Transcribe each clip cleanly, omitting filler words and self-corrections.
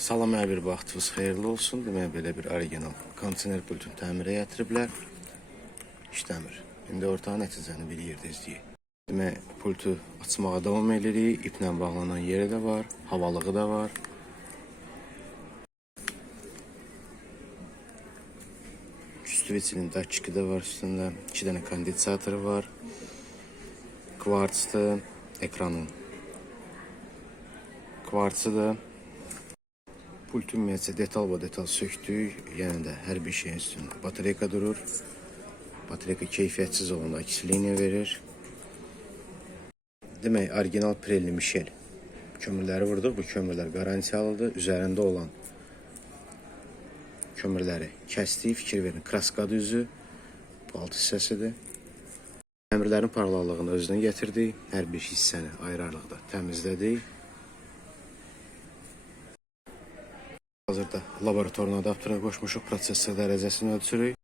Salam, hər bir vaxtınız xeyirli olsun. Demək, belə bir orijinal kondisioner pultunu təmirə gətiriblər. İşləmir. İndi orta nəticəni bir yerdə izləyək. Demək, pultu açmağa davam edirik. İplə bağlanan yeri də var, havalığı da var. Üstüvecinin dakiki də var üstündə. 2 dənə kondensatoru var. Kvartsdır. Ekranın kvartsıdır. Pultu ümumiyyətcə detal söktük. Yəni də hər bir şeyin üstündə batareyka durur. Batareyka keyfiyyətsiz olanda aksiliniya verir. Demək, orijinal Pirelli Michel kömürləri vurduq. Bu kömürlər qarantiyalıdır. Üzərində olan kömürləri kəsdik. Fikir verin, kraskadı üzü bu alt hissəsidir. Dəmirlərin parlaqlığını özünə gətirdik. Hər bir hissəni ayrı-ayrılıqda təmizlədik. Hazırda laboratorun adaptera qoşmuşuq. Prosesor dərəcəsini ölçürük.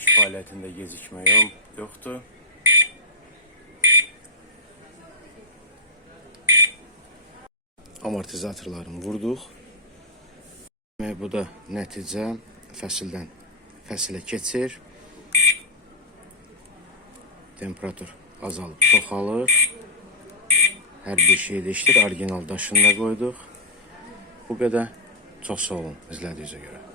İş fəaliyyətində gecikmə yoxdur. Amortizatorlarını vurduq. Bu da nəticə fəsildən fəsilə keçir. Temperatur azalıb çoxalır. Hər bir şey dəyişdik. Orijinal daşını da qoyduq. Bu qədər. Çox sağ olun izlədiyinizə görə.